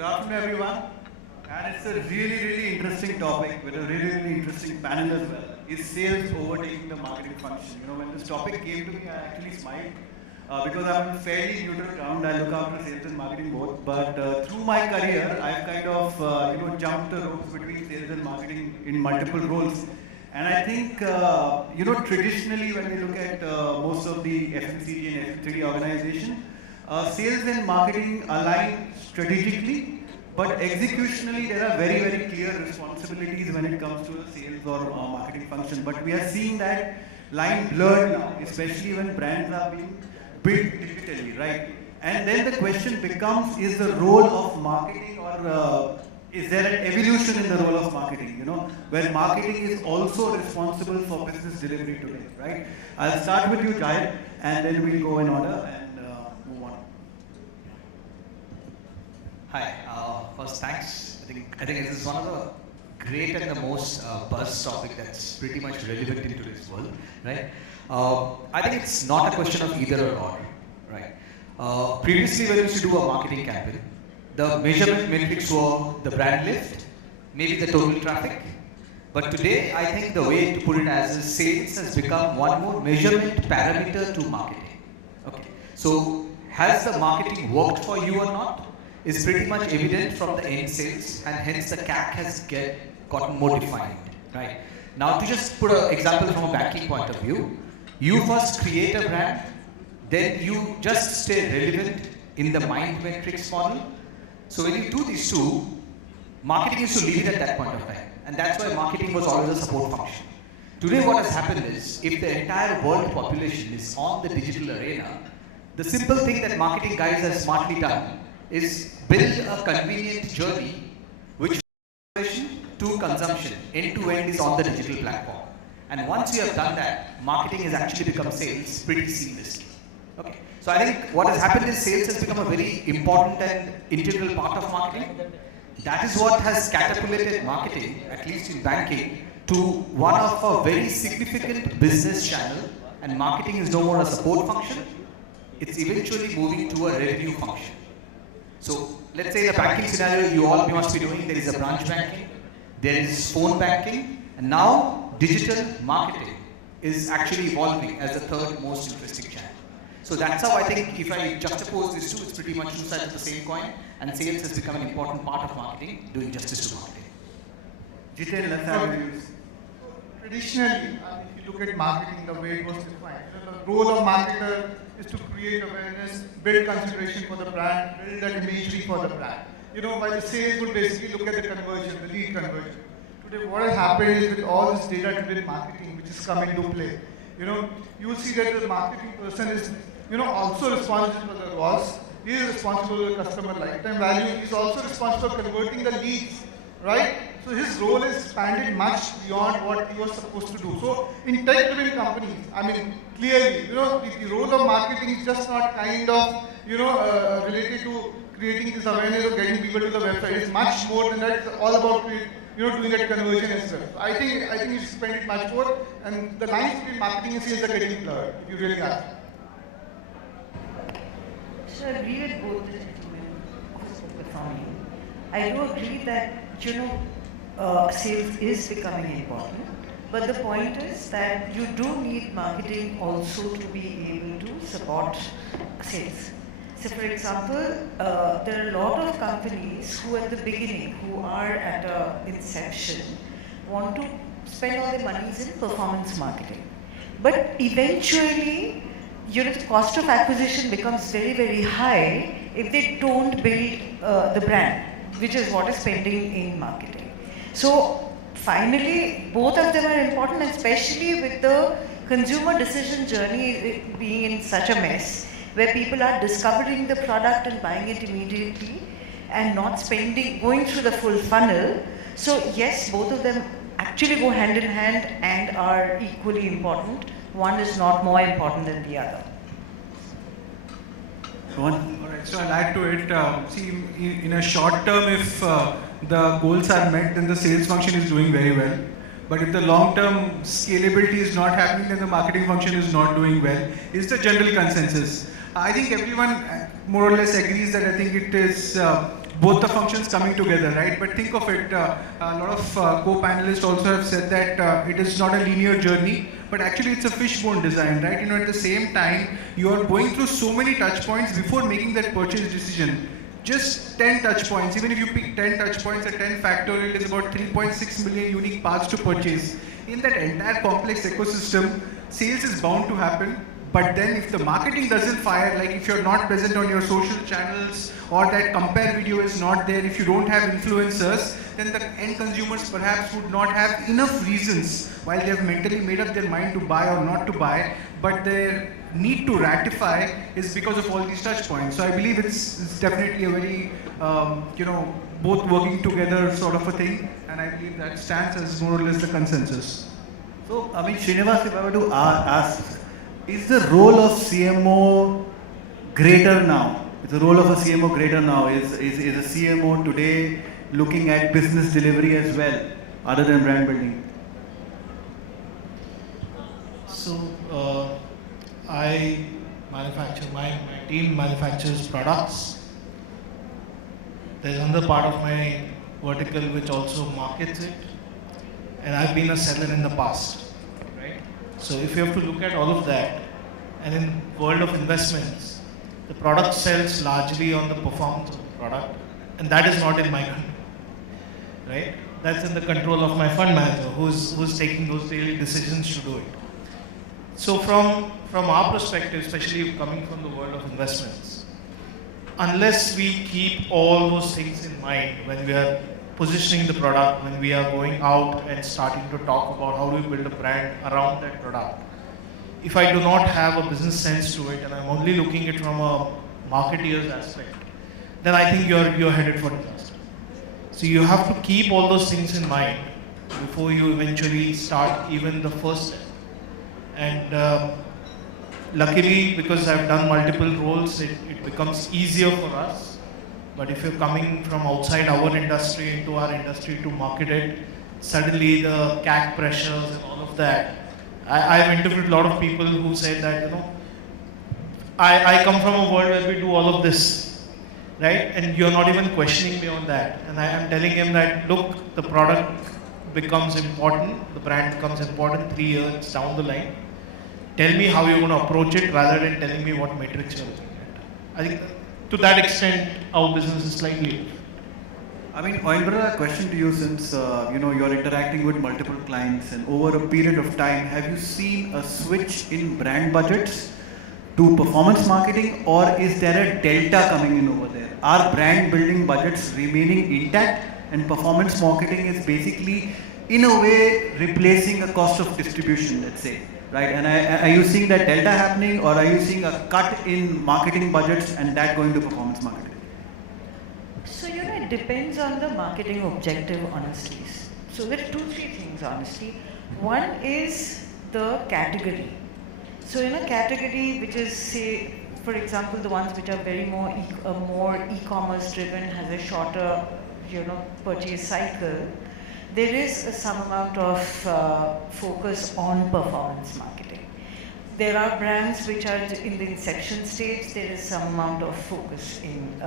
Good afternoon, everyone. And it's a really interesting topic with a really interesting panel as well. Is sales overtaking the marketing function? You know, when this topic came to me, I actually smiled because I'm in fairly neutral ground. I look after sales and marketing both. But through my career, I've kind of jumped the ropes between sales and marketing in multiple roles. And I think traditionally when we look at most of the FMCG and FMCG organization, sales and marketing align strategically, but executionally there are very clear responsibilities when it comes to the sales or marketing function. But we are seeing that line blurred now, especially when brands are being built digitally, right? And then the question becomes, is the role of marketing or is there an evolution in the role of marketing, where marketing is also responsible for business delivery today, right? I'll start with you, Jai, and then we'll go in order and move on. Hi, first thanks. I think this is one of the great and the most buzz topic that's pretty much relevant in today's world, right? I think it's not a question of either or, right? Previously when we used to do a marketing campaign, the measurement metrics were the brand lift, maybe the total traffic. But today, I think the way to put it as is sales has become one more measurement parameter to marketing. Okay. So has the marketing worked for you or not is pretty much evident from the end sales, and hence the CAC has gotten more defined. Right. Now to just put an example from a banking point of view, you first create a brand, then you just stay relevant in the mind metrics model. So when you do these two, marketing is to lead at that point of time. And that's why marketing was always a support function. Today what has happened is, if the entire world population is on the digital arena, the simple thing that marketing guys have smartly done is build a convenient journey which to consumption, end to end is on the digital platform. And once you have done that, marketing has actually become sales pretty seamlessly. Okay. So I think what has happened is sales has become a very important and integral part of marketing. That is what has catapulted marketing, at least in banking, to one of a very significant business channel, and marketing is no more a support function, it's eventually moving to a revenue function. So let's say in a banking scenario, you must be doing, there is a branch banking, there is phone banking, and now digital marketing is actually evolving as the third most interesting channel. So that's how I think if I juxtapose these two, it's pretty much two sides of the same coin, and sales has become an important part of marketing, doing justice to marketing. Jiteen, let's have views. Traditionally, if you look at marketing, the way it was defined, the role of marketer is to create awareness, build consideration for the brand, build that imagery for the brand. While the sales would basically look at the conversion, the lead conversion. Today, what has happened is with all this data-driven marketing, which is coming into play, you will see that the marketing person is also responsible for the ROAS. He is responsible for the customer lifetime value. He is also responsible for converting the leads, right? So his role is expanded much beyond what he was supposed to do. So in tech-driven companies, clearly, the role of marketing is just not kind of, related to creating this awareness or getting people to the website. It's much more than that. It's all about doing that conversion as well. So I think you spend it much more, and the lines between marketing and sales are getting blurred, if you really ask. So I agree with both the gentlemen who spoke before me. I do agree that, sales is becoming important. But the point is that you do need marketing also to be able to support sales. So for example, there are a lot of companies who at the beginning, who are at inception, want to spend all their monies in performance marketing. But eventually, the cost of acquisition becomes very high if they don't build the brand, which is what is spending in marketing. So finally, both of them are important, especially with the consumer decision journey being in such a mess, where people are discovering the product and buying it immediately and not going through the full funnel. So yes, both of them actually go hand in hand and are equally important. One is not more important than the other. Alright, so I'll add to it. See, in a short term, if the goals are met, then the sales function is doing very well. But if the long-term scalability is not happening, then the marketing function is not doing well. Is the general consensus. I think everyone more or less agrees that I think it is both the functions coming together, right? But think of it, a lot of co-panelists also have said that it is not a linear journey, but actually it's a fishbone design, right? At the same time, you are going through so many touch points before making that purchase decision. Just 10 touch points, even if you pick 10 touch points at 10 factorial, it is about 3.6 million unique paths to purchase. In that entire complex ecosystem, sales is bound to happen. But then if the marketing doesn't fire, like if you're not present on your social channels or that compare video is not there, if you don't have influencers, then the end consumers perhaps would not have enough reasons while they have mentally made up their mind to buy or not to buy, but their need to ratify is because of all these touch points. So I believe it's definitely a very, both working together sort of a thing, and I believe that stands as more or less the consensus. So, Shrinivas, if I were to ask, is the role of CMO greater now? Is the role of a CMO greater now? Is a CMO today looking at business delivery as well, other than brand building? So, I manufacture, my team manufactures products. There's another part of my vertical which also markets it. And I've been a seller in the past. So if you have to look at all of that, and in the world of investments, the product sells largely on the performance of the product, and that is not in my control, right? That's in the control of my fund manager, who's taking those daily decisions to do it. So from our perspective, especially coming from the world of investments, unless we keep all those things in mind when we are positioning the product, when we are going out and starting to talk about how do we build a brand around that product. If I do not have a business sense to it and I'm only looking at it from a marketeer's aspect, then I think you're headed for disaster. So you have to keep all those things in mind before you eventually start even the first step. And luckily, because I've done multiple roles, it becomes easier for us. But if you're coming from outside our industry into our industry to market it, suddenly the CAC pressures and all of that. I've interviewed a lot of people who said that, I come from a world where we do all of this, right? And you're not even questioning me on that. And I am telling him that, look, the product becomes important, the brand becomes important 3 years down the line. Tell me how you're going to approach it rather than telling me what metrics you're looking at. I think to that extent, our business is slightly. Oindrila, a question to you, since you're interacting with multiple clients, and over a period of time, have you seen a switch in brand budgets to performance marketing, or is there a delta coming in over there? Are brand building budgets remaining intact, and performance marketing is basically, in a way, replacing a cost of distribution, let's say? Right, and are you seeing that delta happening, or are you seeing a cut in marketing budgets and that going to performance marketing? So, it depends on the marketing objective, honestly. So, there are 2-3 things, honestly. One is the category. So, in a category which is, say, for example, the ones which are very more e-commerce driven, has a shorter, purchase cycle, there is some amount of focus on performance marketing. There are brands which are in the inception stage, there is some amount of focus in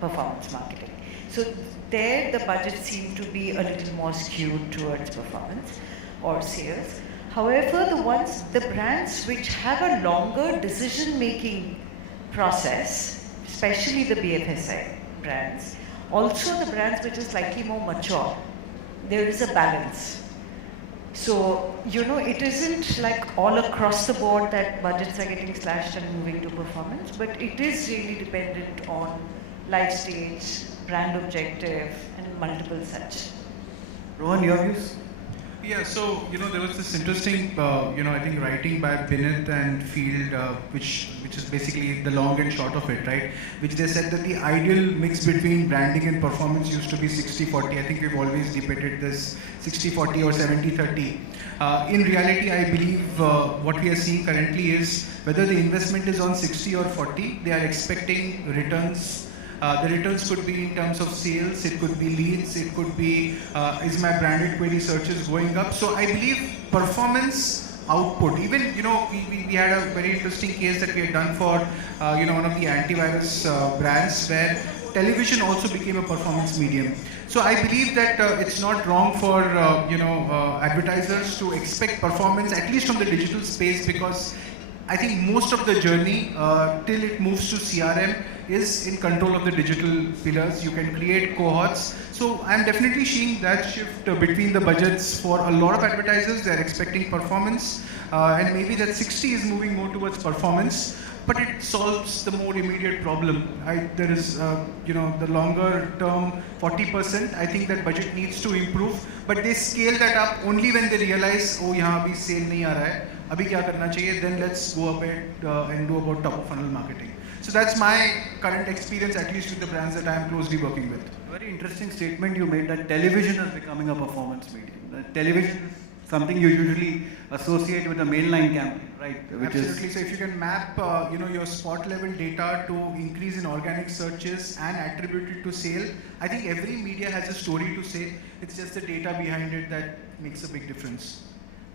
performance marketing. So there the budgets seem to be a little more skewed towards performance or sales. However, the brands which have a longer decision-making process, especially the BFSI brands, also the brands which are slightly more mature, there is a balance. So, it isn't like all across the board that budgets are getting slashed and moving to performance, but it is really dependent on life stage, brand objective, and multiple such. Rohan, your views? Yeah, so there was this interesting, I think writing by Binit and Field, which is basically the long and short of it, right? Which they said that the ideal mix between branding and performance used to be 60-40. I think we've always debated this 60-40 or 70-30. In reality, I believe what we are seeing currently is whether the investment is on 60 or 40, they are expecting returns. The returns could be in terms of sales, it could be leads, it could be is my branded query searches going up. So I believe performance output, even we had a very interesting case that we had done for one of the antivirus brands where television also became a performance medium. So I believe that it's not wrong for advertisers to expect performance, at least from the digital space, because I think most of the journey till it moves to CRM is in control of the digital pillars. You can create cohorts. So I'm definitely seeing that shift between the budgets for a lot of advertisers. They're expecting performance, and maybe that 60 is moving more towards performance. But it solves the more immediate problem. There is, the longer term 40%. I think that budget needs to improve, but they scale that up only when they realize, oh, यहाँ अभी sale नहीं आ रहा है, अभी क्या करना चाहिए? Then let's go ahead and do about top of funnel marketing. So that's my current experience, at least with the brands that I am closely working with. Very interesting statement you made that television is becoming a performance medium. That television is something you usually associate with a mainline campaign, right? Absolutely. So if you can map, your spot level data to increase in organic searches and attribute it to sale, I think every media has a story to say. It's just the data behind it that makes a big difference.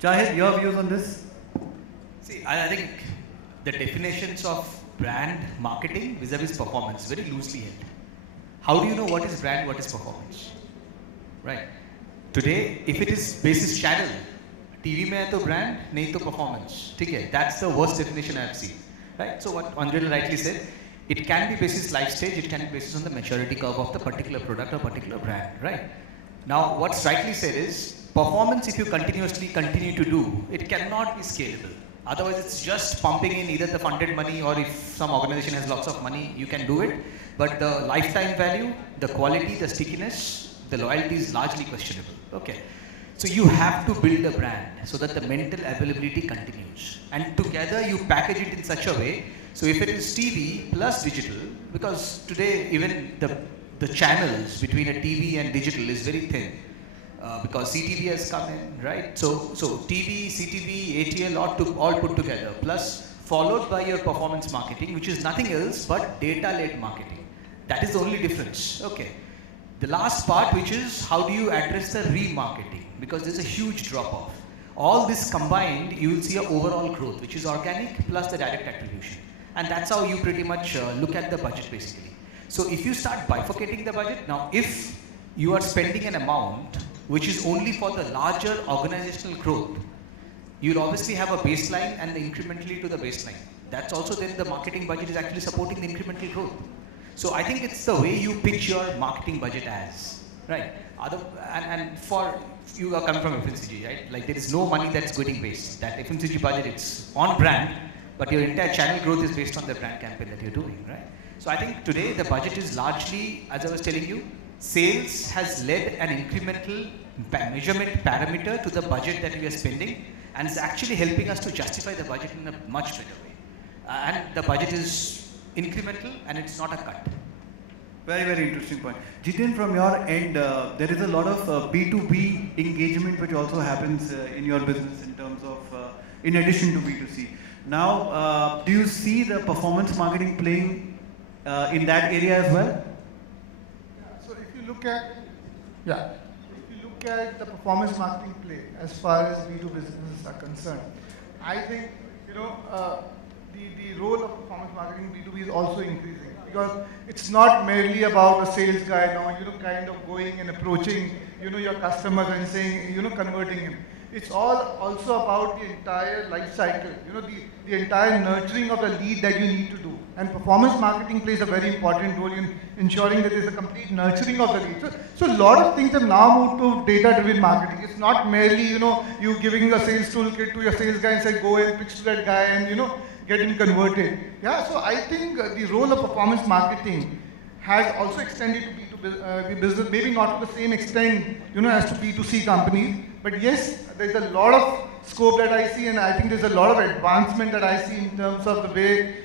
Jahid, your views on this? See, I think the definitions of brand marketing vis-a-vis performance very loosely held. How do you know what is brand, what is performance? Right. Today, if it is basis channel, TV में है तो brand, नहीं तो performance. ठीक है? That's the worst definition I have seen. Right? So what Oindrila rightly said, it can be basis life stage, it can be basis on the maturity curve of the particular product or particular brand. Right? Now, what's rightly said is, performance if you continuously continue to do, it cannot be scalable. Otherwise, it's just pumping in either the funded money, or if some organization has lots of money, you can do it. But the lifetime value, the quality, the stickiness, the loyalty is largely questionable. Okay. So you have to build a brand so that the mental availability continues. And together you package it in such a way, so if it is TV plus digital, because today even the channels between a TV and digital is very thin. Because CTV has come in, right? So TV, CTV, ATL all put together, plus followed by your performance marketing, which is nothing else but data-led marketing. That is the only difference. Okay. The last part, which is how do you address the remarketing, because there's a huge drop-off. All this combined, you will see an overall growth, which is organic plus the direct attribution. And that's how you pretty much look at the budget basically. So if you start bifurcating the budget, now if you are spending an amount which is only for the larger organizational growth, you'll obviously have a baseline and the incrementally to the baseline. That's also then the marketing budget is actually supporting the incremental growth. So I think it's the way you pitch your marketing budget as, right? And for you are coming from FMCG, right? Like there is no money that's getting based. That FMCG budget, it's on brand, but your entire channel growth is based on the brand campaign that you're doing, right? So I think today the budget is largely, as I was telling you, sales has led an incremental measurement parameter to the budget that we are spending, and it's actually helping us to justify the budget in a much better way. And the budget is incremental and it's not a cut. Very, very interesting point. Jiteen, from your end, there is a lot of B2B engagement which also happens in your business in terms of, in addition to B2C. Now, do you see the performance marketing playing in that area as well? So if you look at, the performance marketing play as far as B2B businesses are concerned, I think, the role of performance marketing B2B is also increasing, because it's not merely about a sales guy now, kind of going and approaching, your customers and saying, converting him. It's all also about the entire life cycle, the entire nurturing of the lead that you need to do. And performance marketing plays a very important role in ensuring that there's a complete nurturing of the lead. So a lot of things have now moved to data-driven marketing. It's not merely, you giving a sales toolkit to your sales guy and say, go and pitch to that guy and, get him converted. Yeah, so I think the role of performance marketing has also extended to B2B business, maybe not to the same extent, as to B2C companies. But yes, there's a lot of scope that I see, and I think there's a lot of advancement that I see in terms of the way,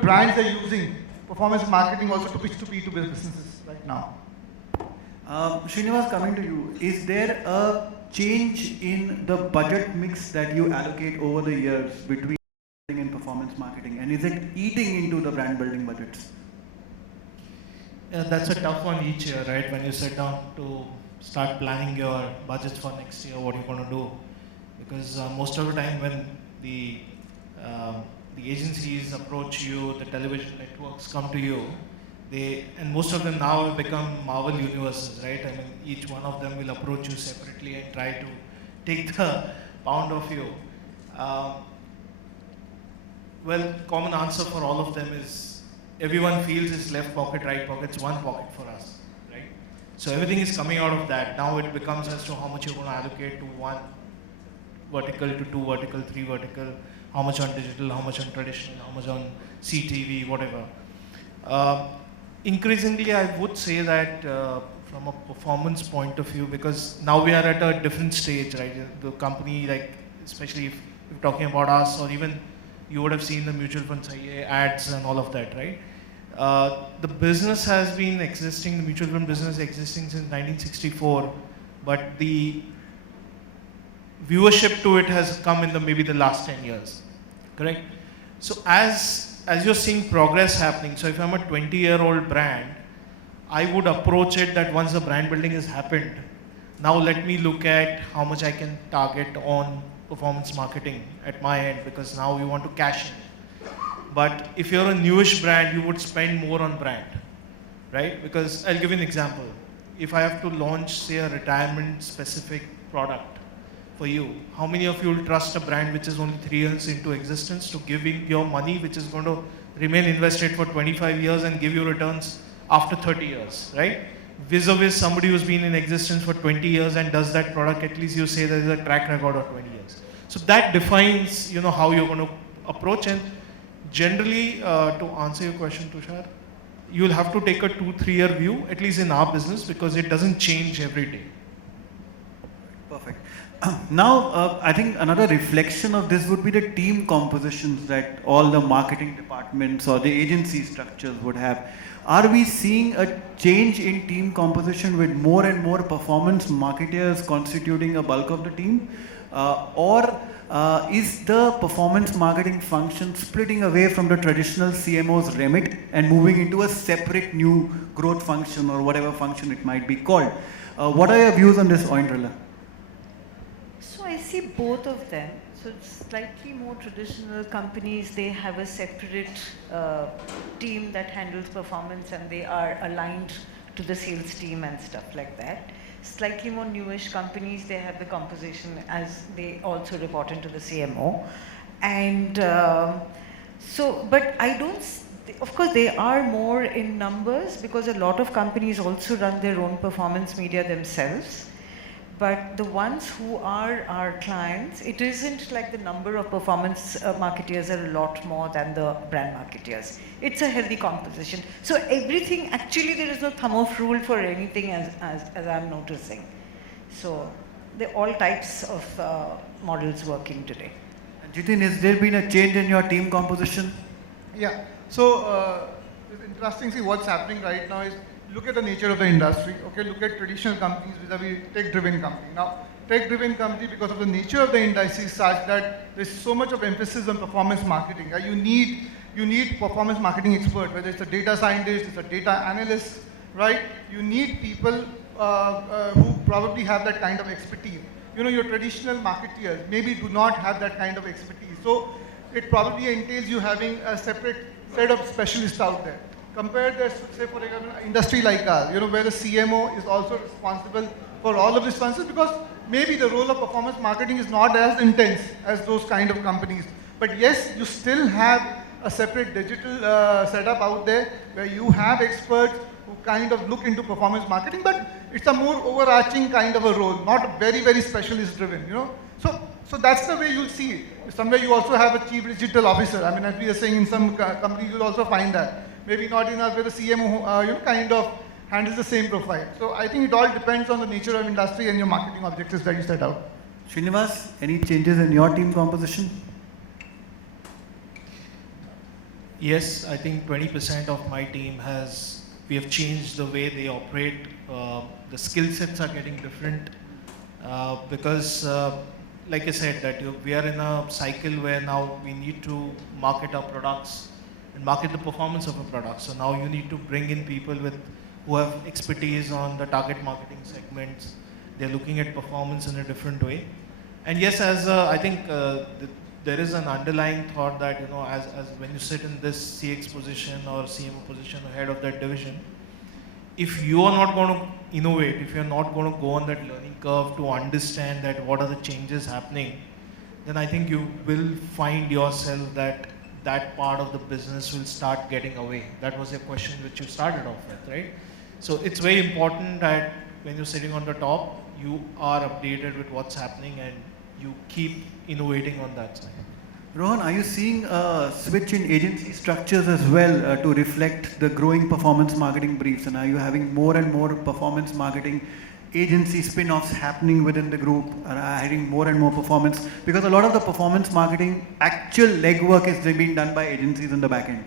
brands are using performance marketing also to pitch to B2B businesses right now. Shrinivas, coming to you, is there a change in the budget mix that you allocate over the years between and performance marketing, and is it eating into the brand building budgets? Yeah, that's a tough one each year, right? When you sit down to start planning your budgets for next year, what you're going to do, because most of the time when the agencies approach you, the television networks come to you, And most of them now have become Marvel universes, right? I mean, each one of them will approach you separately and try to take the pound of you. Well, common answer for all of them is everyone feels it's left pocket, right pocket, it's one pocket for us, right? So everything is coming out of that. Now it becomes as to how much you're going to allocate to one vertical, to two vertical, three vertical, how much on digital, how much on traditional, how much on CTV, whatever. Increasingly, I would say that from a performance point of view, because now we are at a different stage, right? The company, like, especially if you're talking about us, or even you would have seen the mutual funds, ads and all of that, right? The business has been existing, the mutual fund business existing since 1964, but the viewership to it has come in maybe the last 10 years, correct? So as you're seeing progress happening, so if I'm a 20-year-old brand, I would approach it that once the brand building has happened, now let me look at how much I can target on performance marketing at my end, because now we want to cash in. But if you're a newish brand, you would spend more on brand, right? Because I'll give you an example. If I have to launch, say, a retirement specific product for you, how many of you will trust a brand which is only 3 years into existence to give you your money, which is going to remain invested for 25 years and give you returns after 30 years, right? Vis-a-vis somebody who's been in existence for 20 years and does that product, at least you say there is a track record of 20 years. So that defines, how you're going to approach. And generally, to answer your question, Tushar, you'll have to take a 2-3 year view, at least in our business, because it doesn't change every day. Perfect. Now, I think another reflection of this would be the team compositions that all the marketing departments or the agency structures would have. Are we seeing a change in team composition with more and more performance marketers constituting a bulk of the team? Or is the performance marketing function splitting away from the traditional CMO's remit and moving into a separate new growth function or whatever function it might be called? What are your views on this, Oindrila? So I see both of them. So it's slightly more traditional companies, they have a separate team that handles performance and they are aligned to the sales team and stuff like that. Slightly more newish companies, they have the composition as they also report into the CMO. And but I don't, of course they are more in numbers because a lot of companies also run their own performance media themselves. But the ones who are our clients, it isn't like the number of performance marketeers are a lot more than the brand marketeers. It's a healthy composition. So everything, actually there is no thumb of rule for anything as I'm noticing. So there are all types of models working today. Jiteen, has there been a change in your team composition? Yeah. So it's interesting. See, what's happening right now is look at the nature of the industry. Okay, look at traditional companies vis-a-vis tech-driven company. Now, tech-driven company, because of the nature of the industry, is such that there's so much of emphasis on performance marketing. You need performance marketing expert, whether it's a data scientist, it's a data analyst, right? You need people who probably have that kind of expertise. Your traditional marketeers maybe do not have that kind of expertise. So it probably entails you having a separate set of specialists out there. Compare this, say for example, an industry like ours, where the CMO is also responsible for all of these functions, because maybe the role of performance marketing is not as intense as those kind of companies. But yes, you still have a separate digital setup out there where you have experts who kind of look into performance marketing, but it's a more overarching kind of a role, not very, very specialist driven, So that's the way you'll see it. Somewhere you also have a chief digital officer. I mean, as we are saying, in some companies you'll also find that. Maybe not in us, where the CMO kind of handles the same profile. So I think it all depends on the nature of industry and your marketing objectives that you set out. Shrinivas, any changes in your team composition? Yes, I think 20% of my team we have changed the way they operate. The skill sets are getting different because, like I said, that we are in a cycle where now we need to market our products and market the performance of a product. So now you need to bring in people who have expertise on the target marketing segments. They're looking at performance in a different way. And yes, as I think the there is an underlying thought that, you know, as when you sit in this CX position or CMO position or head of that division, if you are not going to innovate, if you're not going to go on that learning curve to understand that what are the changes happening, then I think you will find yourself that that part of the business will start getting away. That was a question which you started off with, right? So it's very important that when you're sitting on the top, you are updated with what's happening and you keep innovating on that side. Rohan, are you seeing a switch in agency structures as well to reflect the growing performance marketing briefs? And are you having more and more performance marketing agency spin-offs happening within the group? Are hiring more and more performance? Because a lot of the performance marketing actual legwork is being done by agencies in the back end.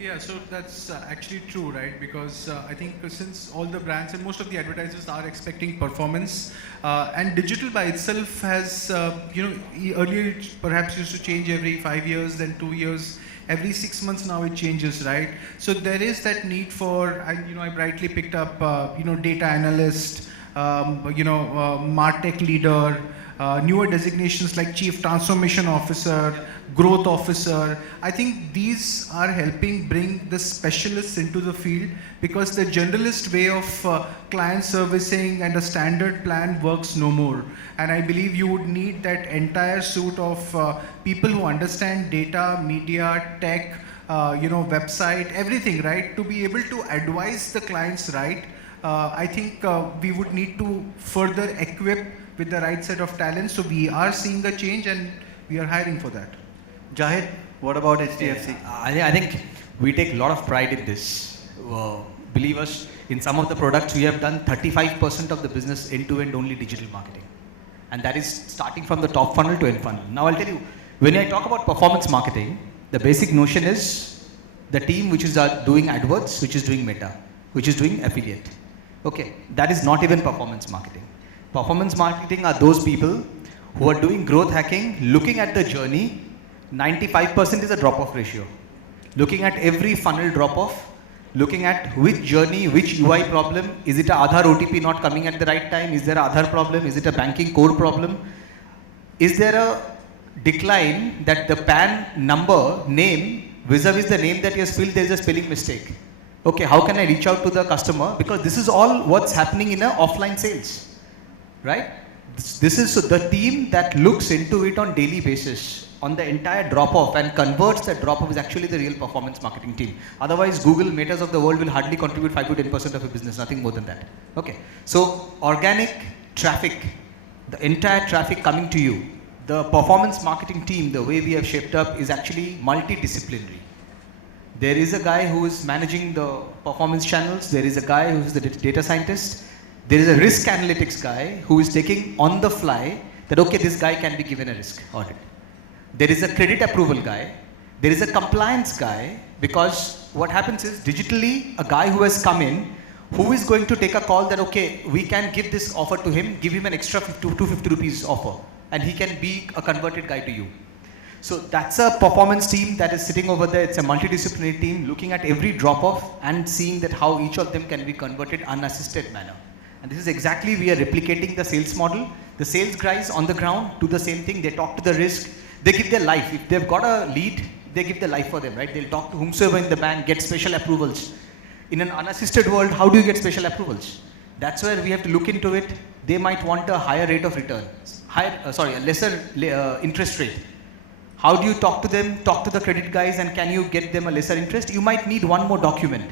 Yeah, so that's actually true, right? Because I think since all the brands and most of the advertisers are expecting performance, and digital by itself has, earlier it perhaps used to change every 5 years, then 2 years, every 6 months now it changes, right? So there is that need for, I brightly picked up, data analyst, MarTech leader, newer designations like Chief Transformation Officer, Growth Officer. I think these are helping bring the specialists into the field, because the generalist way of client servicing and a standard plan works no more. And I believe you would need that entire suite of people who understand data, media, tech, website, everything, right, to be able to advise the clients right. I think we would need to further equip with the right set of talents. So we are seeing a change and we are hiring for that. Jahid, what about HDFC? I think we take a lot of pride in this. Believe us, in some of the products we have done 35% of the business end-to-end only digital marketing. And that is starting from the top funnel to end funnel. Now I'll tell you, when I talk about performance marketing, the basic notion is the team which is doing AdWords, which is doing Meta, which is doing affiliate. Okay, that is not even performance marketing. Performance marketing are those people who are doing growth hacking, looking at the journey. 95% is a drop-off ratio. Looking at every funnel drop-off, looking at which journey, which UI problem, is it a Aadhaar OTP not coming at the right time, is there a Aadhaar problem, is it a banking code problem, is there a decline that the PAN number, name, vis-a-vis the name that you have spelled, there is a spelling mistake. Okay, how can I reach out to the customer? Because this is all what's happening in a offline sales, right? This is the team that looks into it on daily basis, on the entire drop-off, and converts that drop-off is actually the real performance marketing team. Otherwise, Google, Metas of the world will hardly contribute 5 to 10% of a business, nothing more than that. Okay, so organic traffic, the entire traffic coming to you, the performance marketing team, the way we have shaped up is actually multidisciplinary. There is a guy who is managing the performance channels, there is a guy who is the data scientist, there is a risk analytics guy who is taking on the fly that, okay, this guy can be given a risk audit. There is a credit approval guy, there is a compliance guy, because what happens is digitally a guy who has come in, who is going to take a call that, okay, we can give this offer to him, give him an extra 250 rupees offer, and he can be a converted guy to you. So that's a performance team that is sitting over there. It's a multidisciplinary team looking at every drop-off and seeing that how each of them can be converted unassisted manner. And this is exactly, we are replicating the sales model. The sales guys on the ground do the same thing. They talk to the risk. They give their life. If they've got a lead, they give their life for them, right? They'll talk to whomsoever in the bank, get special approvals. In an unassisted world, how do you get special approvals? That's where we have to look into it. They might want a higher rate of return, a lesser interest rate. How do you talk to them, talk to the credit guys, and can you get them a lesser interest? You might need one more document.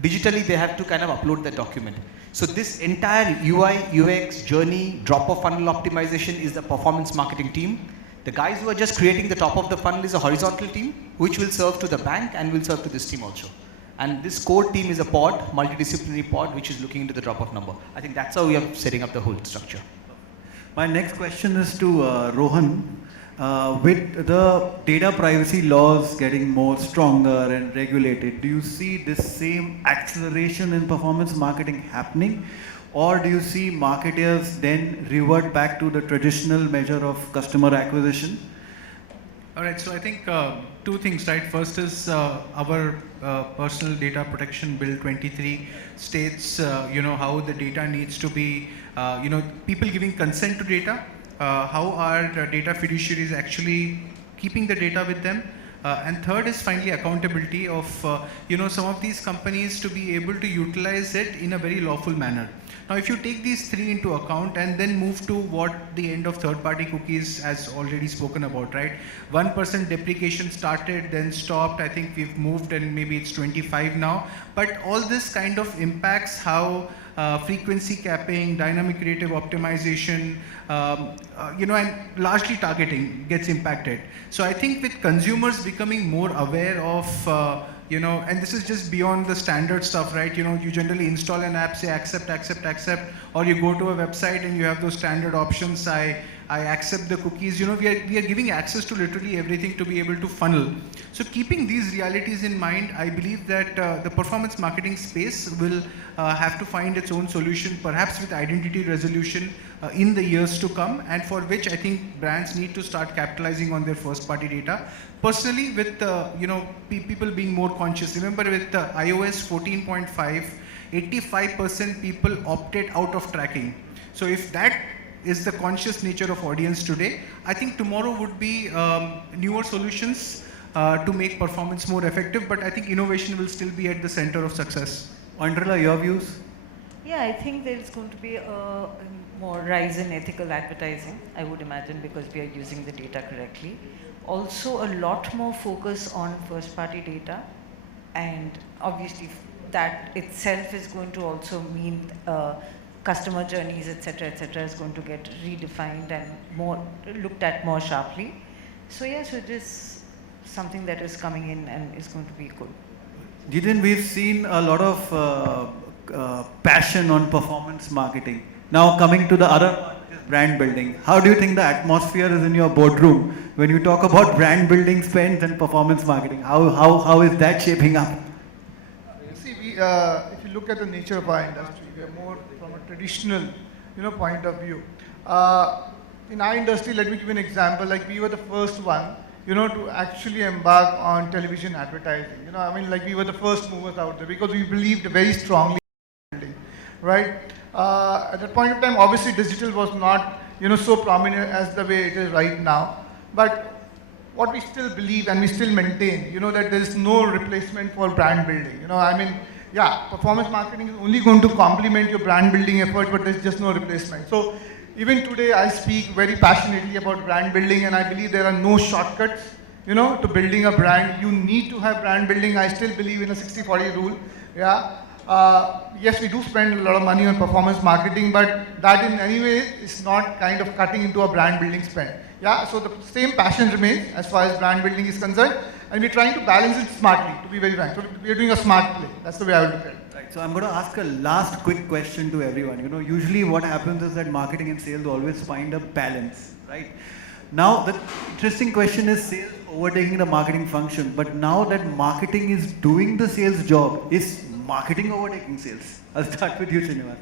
Digitally, they have to kind of upload that document. So this entire UI, UX, journey, drop-off funnel optimization is the performance marketing team. The guys who are just creating the top of the funnel is a horizontal team, which will serve to the bank and will serve to this team also. And this core team is a pod, multidisciplinary pod, which is looking into the drop-off number. I think that's how we are setting up the whole structure. My next question is to Rohan. With the data privacy laws getting more stronger and regulated, do you see this same acceleration in performance marketing happening? Or do you see marketers then revert back to the traditional measure of customer acquisition? All right, so I think two things, right? First is our Personal Data Protection Bill 23 states, how the data needs to be, people giving consent to data, how our data fiduciaries actually keeping the data with them. And third is finally accountability of some of these companies to be able to utilize it in a very lawful manner. Now, if you take these three into account and then move to what the end of third-party cookies has already spoken about, right? 1% deprecation started, then stopped. I think we've moved and maybe it's 25 now. But all this kind of impacts how frequency capping, dynamic creative optimization, and largely targeting gets impacted. So I think with consumers becoming more aware of and this is just beyond the standard stuff, right? You generally install an app, say accept, or you go to a website and you have those standard options. I accept the cookies. We are giving access to literally everything to be able to funnel. So keeping these realities in mind, I believe that the performance marketing space will have to find its own solution, perhaps with identity resolution in the years to come, and for which I think brands need to start capitalizing on their first party data. Personally, with people being more conscious. Remember, with iOS 14.5, 85% people opted out of tracking. So if that is the conscious nature of audience today, I think tomorrow would be newer solutions to make performance more effective, but I think innovation will still be at the center of success. Oindrila, your views? Yeah, I think there is going to be a more rise in ethical advertising, I would imagine, because we are using the data correctly. Also, a lot more focus on first-party data, and obviously that itself is going to also mean customer journeys, etc., is going to get redefined and more looked at more sharply. So yes, it is something that is coming in and is going to be good. Jiteen, we've seen a lot of passion on performance marketing. Now coming to the other one, which is brand building. How do you think the atmosphere is in your boardroom when you talk about brand building spends and performance marketing? How is that shaping up? See, if you look at the nature of our industry, we are more from a traditional, point of view. In our industry, let me give you an example. Like we were the first one, to actually embark on television advertising. We were the first movers out there because we believed very strongly in building, right? At that point of time, obviously digital was not, so prominent as the way it is right now. But what we still believe and we still maintain, that there is no replacement for brand building. Performance marketing is only going to complement your brand building effort, but there's just no replacement. So even today, I speak very passionately about brand building, and I believe there are no shortcuts, to building a brand. You need to have brand building. I still believe in a 60-40 rule. Yes, we do spend a lot of money on performance marketing, but that in any way is not kind of cutting into a brand building spend. So the same passion remains as far as brand building is concerned, and we're trying to balance it smartly, to be very frank. So we're doing a smart play. That's the way I would look at it. Right. So I'm going to ask a last quick question to everyone. Usually what happens is that marketing and sales always find a balance, right? Now the interesting question is sales overtaking the marketing function, but now that marketing is doing the sales job, is marketing overtaking sales? I'll start with you, Shrinivas.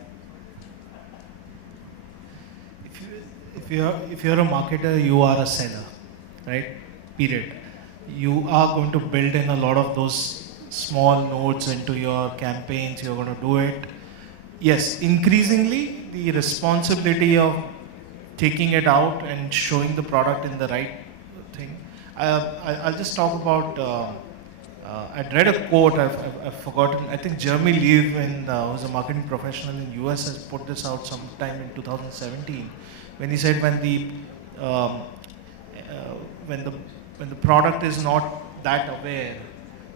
If you're a marketer, you are a seller, right? Period. You are going to build in a lot of those small nodes into your campaigns. You're going to do it. Yes, increasingly the responsibility of taking it out and showing the product in the right thing. I'll just talk about. I'd read a quote. I've forgotten. I think Jeremy Lee, who's a marketing professional in US, has put this out sometime in 2017. When he said when the product is not that aware,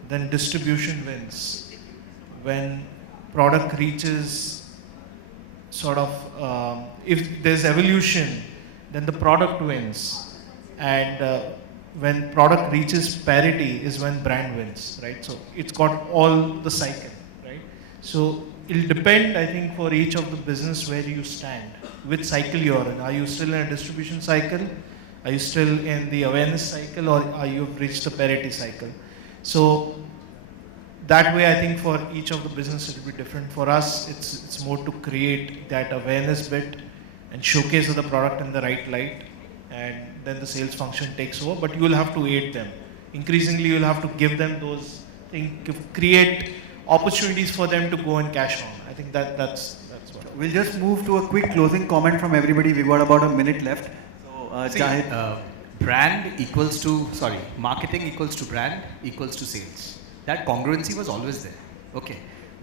then distribution wins. When product reaches if there's evolution, then the product wins, and when product reaches parity is when brand wins, right? So it's got all the cycle, right? So it'll depend, I think, for each of the business where you stand, which cycle you're in. Are you still in a distribution cycle? Are you still in the awareness cycle, or are you reached the parity cycle? So that way, I think for each of the business it will be different. For us, it's more to create that awareness bit and showcase the product in the right light, and then the sales function takes over. But you will have to aid them. Increasingly, you will have to give them those things, create opportunities for them to go and cash on. I think that's what. We'll just move to a quick closing comment from everybody. We've got about a minute left. So, marketing equals to brand equals to sales. That congruency was always there. Okay.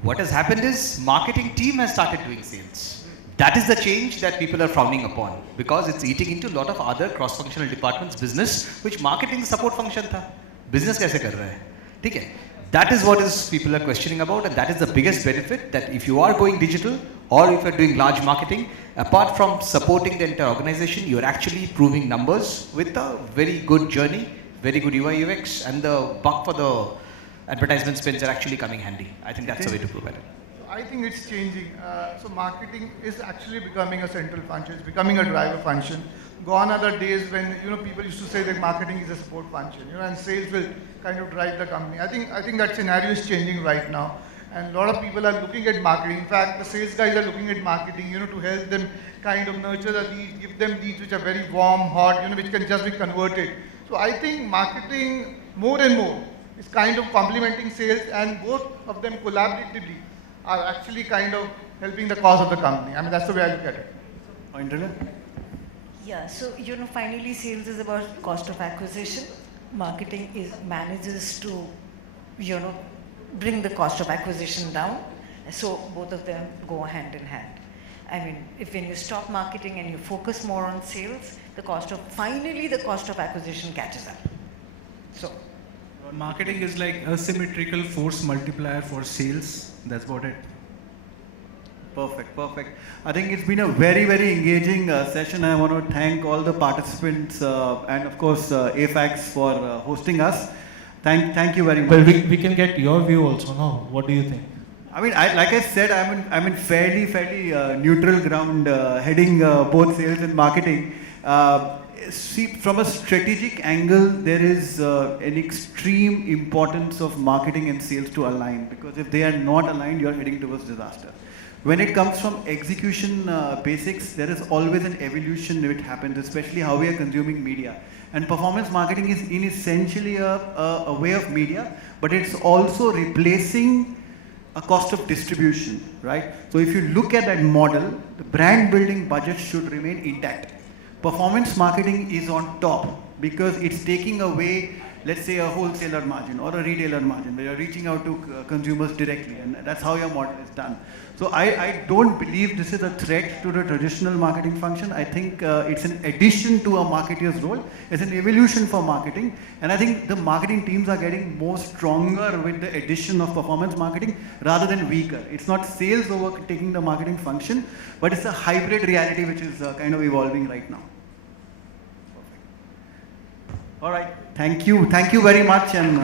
What has happened is marketing team has started doing sales. That is the change that people are frowning upon because it's eating into a lot of other cross-functional departments business, which marketing support function tha. Business kaise kar raha hai? ठीक है? That is what is people are questioning about, and that is the biggest benefit, that if you are going digital or if you are doing large marketing, apart from supporting the entire organization, you are actually proving numbers with a very good journey, very good UI UX, and the buck for the advertisement spends are actually coming handy. I think that's the way to prove it. I think it's changing. So marketing is actually becoming a central function. It's becoming a driver function. Gone are the days when people used to say that marketing is a support function, and sales will kind of drive the company. I think that scenario is changing right now, and a lot of people are looking at marketing. In fact, the sales guys are looking at marketing, to help them kind of nurture the leads, give them leads which are very warm, hot, which can just be converted. So I think marketing more and more is kind of complementing sales, and both of them collaboratively are actually kind of helping the cause of the company. I mean, that's the way I look at it. Oindrila? Yeah, so finally sales is about cost of acquisition. Marketing manages to, bring the cost of acquisition down. So both of them go hand in hand. I mean, when you stop marketing and you focus more on sales, the cost of acquisition catches up. So. Marketing is like a symmetrical force multiplier for sales. That's about it. Perfect. I think it's been a very, very engaging session. I want to thank all the participants and of course afaqs for hosting us. Thank you very much. Well, we can get your view also, no? What do you think? I mean, like I said, I'm in fairly neutral ground, heading both sales and marketing. See, from a strategic angle, there is an extreme importance of marketing and sales to align, because if they are not aligned, you're heading towards disaster. When it comes from execution basics, there is always an evolution which happens, especially how we are consuming media. And performance marketing is essentially a way of media, but it's also replacing a cost of distribution, right? So if you look at that model, the brand building budget should remain intact. Performance marketing is on top because it's taking away, let's say, a wholesaler margin or a retailer margin where you're reaching out to consumers directly, and that's how your model is done. So I don't believe this is a threat to the traditional marketing function. I think it's an addition to a marketer's role. It's an evolution for marketing, and I think the marketing teams are getting more stronger with the addition of performance marketing rather than weaker. It's not sales overtaking the marketing function, but it's a hybrid reality which is kind of evolving right now. All right, thank you very much, and